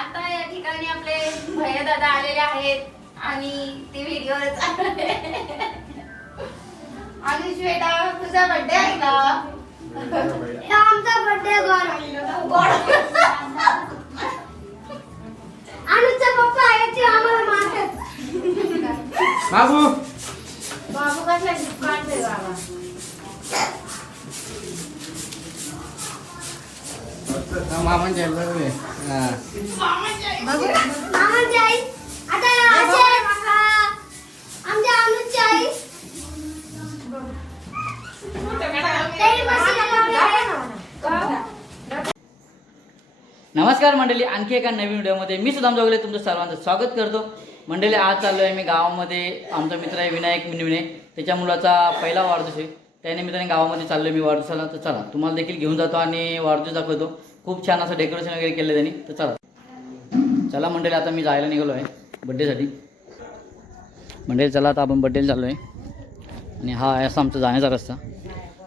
आता या ठिकाणी आपले भैया दादा आलेले आहेत आणि ते व्हिडिओ आणि श्वेता तुझा बर्थडे आहे का? आमचा बर्थडे गोड अनुचा पप्पा आहे ते आम्हाला मारतात. बाबू. बाबू कसला गिफ्ट बाबा मामांच्या हा. मामाची आई. आता. आमच्या आई. नमस्कार मंडळी आणखी एका नवीन व्हिडिओमध्ये मी सुदाम जोगले तुमचं सर्वांचं स्वागत करतो. मंडळी आज चाललो आहे मी गावामध्ये. आमचा मित्र आहे विनायक मिनविने त्याच्या मुलाचा पहिला वाढदिवस आहे. त्या निमित्ताने गावामध्ये चाललो आहे मी वाढदिवसाला. तर चला तुम्हाला देखील घेऊन जातो आणि वाढदिवस दाखवतो. खूप छान असं डेकोरेशन वगैरे केलं त्यांनी. तर चला. चला मंडळी आता मी जायला निघालो आहे बड्डेसाठी मंडळी चला आता आपण बड्डेला चाललो आहे आणि हा आहे असा आमचा जाण्याचा रस्ता.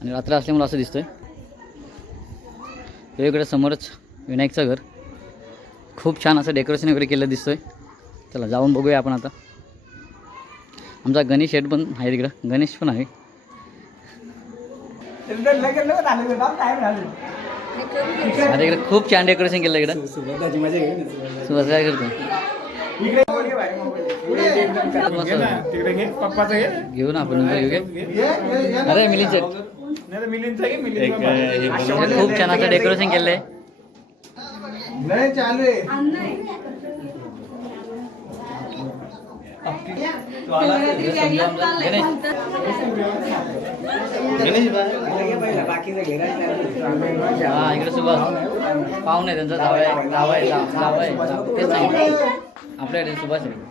आणि रात्र असल्यामुळे असं दिसतं आहे वेगवेगळ्या समोरच विनायकचं घर. खूप छान असं डेकोरेशन वगैरे केलं दिसतोय. चला जाऊन बघूया आपण आता. आमचा गणेश शेट पण आहे तिकडं. गणेश पण आहे. आता इकडे खूप छान डेकोरेशन केलं इकडं. सुभाष काय करतो? घेऊ ना आपण. अरे मिलिंद खूप छान असं डेकोरेशन केलं आहे नाही चालू आहे गणेश बाकीचं घे ना. हा इकडे सुभाष पाहुणे आहे त्यांचा धावा आहे जाव आहे धावा आहे तेच सांगितलं आपल्याकडे सुभाष आहे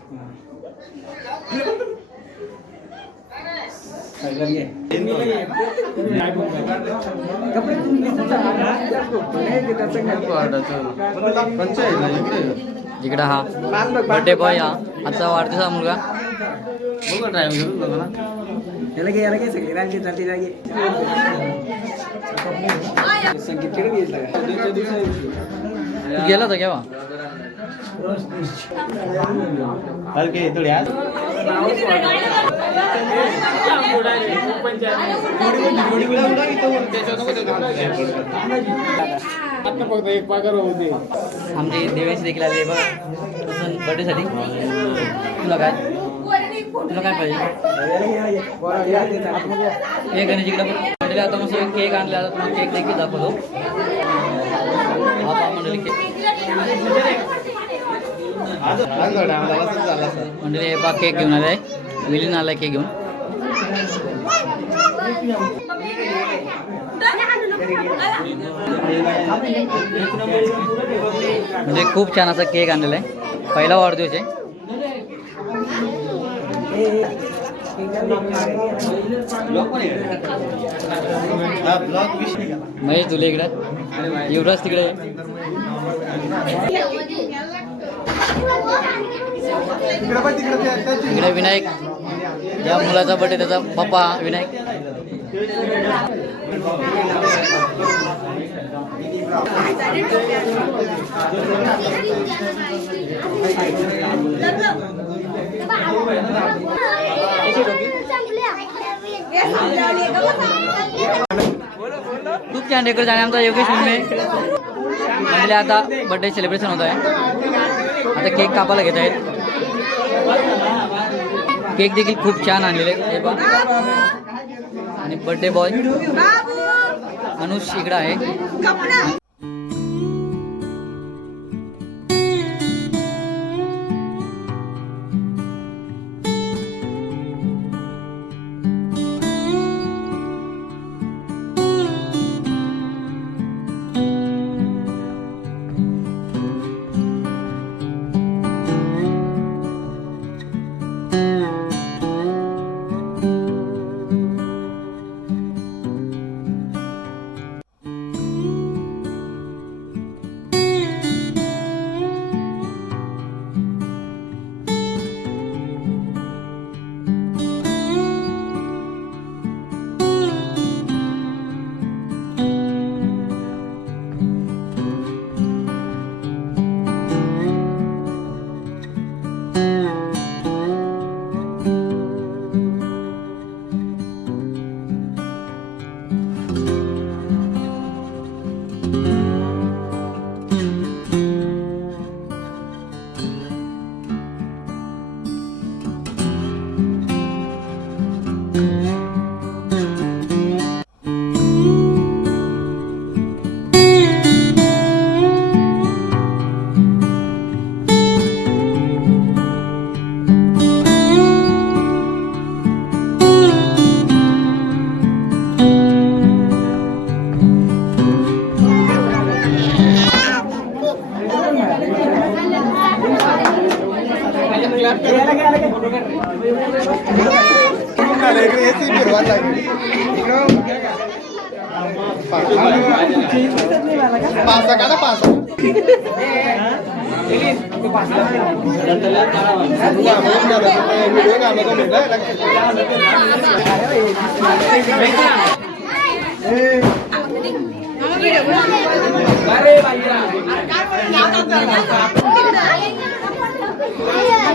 इकडं हा. बर्थडे बॉय हा. आजचा वाढदिवसा मुलगा. याला घे याला घे सगळे. रांगे जाती रांगे. संगीत तिकडे गेला होता केव्हा? आता फक्त एक पगार होऊ दे. आमची देवेश देखील आले बघा. तसं बर्थडेसाठी तुला काय? तुला काय पाहिजे? हे गणेशजीकडे मंडळी आता मस्त केक आणला. आता तुम्हाला केक देखील दाखवतो. हा पहा मंडळी केक मंडळी हे पहा केक घेऊन आलाय. विलीन आलाय केक घेऊन. म्हणजे खूप छान असा केक आणलेला आहे. पहिला वाढदिवस आहे. महेश तुले इकडे. युवराज तिकडे. इकडे विनायक. या मुलाचा बर्थडे त्याचा पप्पा विनायक. खूप छान डेकोरेशन झाले आमचा योगेश म्हणजे आता बर्थडे सेलिब्रेशन होत आहे. आता केक कापायला घेत आहेत. केक देखील खूप छान आणलेले. हे आणि बर्थडे बॉय अनुष इकडं आहे. Mari, Pak Ira. Akan menyalakan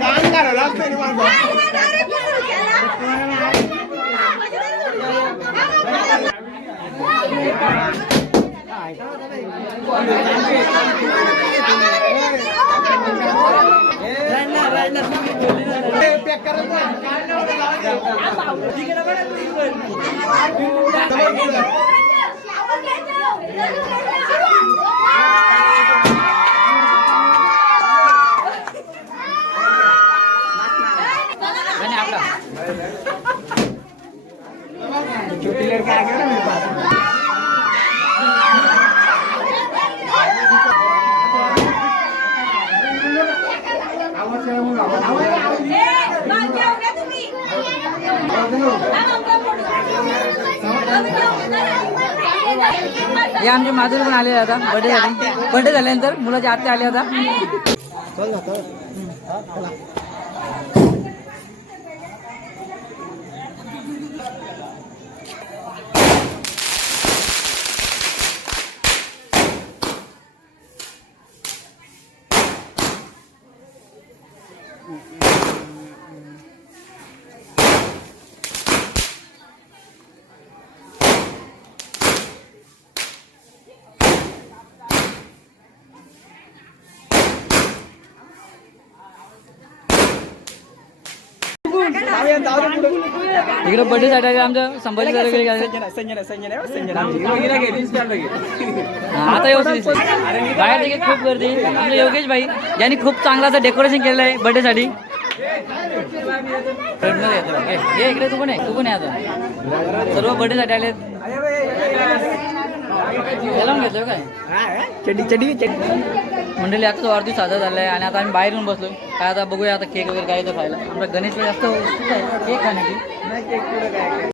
¡Vángalo, la pena! ¡Vaya, vaya, vaya! हे आमचे माधुरी पण आले आता. बर्थडे झाले. बर्थडे झाल्यानंतर मुलाच्या आत्या आल्या आता. चल इकडे बर्थडे साठी आमच्या संभाजी. हा, आता दिसतंय. बाहेर देखील खूप गर्दी. आमचं योगेश भाई यांनी खूप चांगलं असं डेकोरेशन केलेलं आहे बर्थडे साठी. ये इकडे तू पण आहे तू पण आहे आता. सर्व बर्थडे साठी आले घेतलं काय? मंडळी आता वाढदिवस साजरा झाला आहे आणि आता आम्ही बाहेर येऊन बसलो काय आता बघूया आता केक वगैरे काय तर खायला. आमचा गणेशला जास्त केक खाण्याची.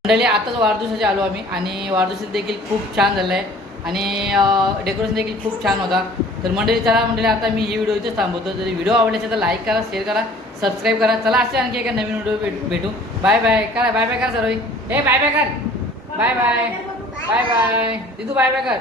मंडळी आताच वाढदिवसाचे आलो आम्ही आणि वाढदिवस देखील खूप छान झालं आहे आणि डेकोरेशन देखील खूप छान होता. तर मंडळी चला मंडळी आता मी ही व्हिडिओ इथेच थांबवतो. जर व्हिडिओ आवडल्याचे तर लाईक करा शेअर करा सबस्क्राईब करा. चला असे आणखी एका नवीन व्हिडिओ भेट भेटू. बाय बाय करा बाय बाय करा सर्व ए बाय बाय कर. बाय बाय बाय बाय दिदू बाय बाय कर.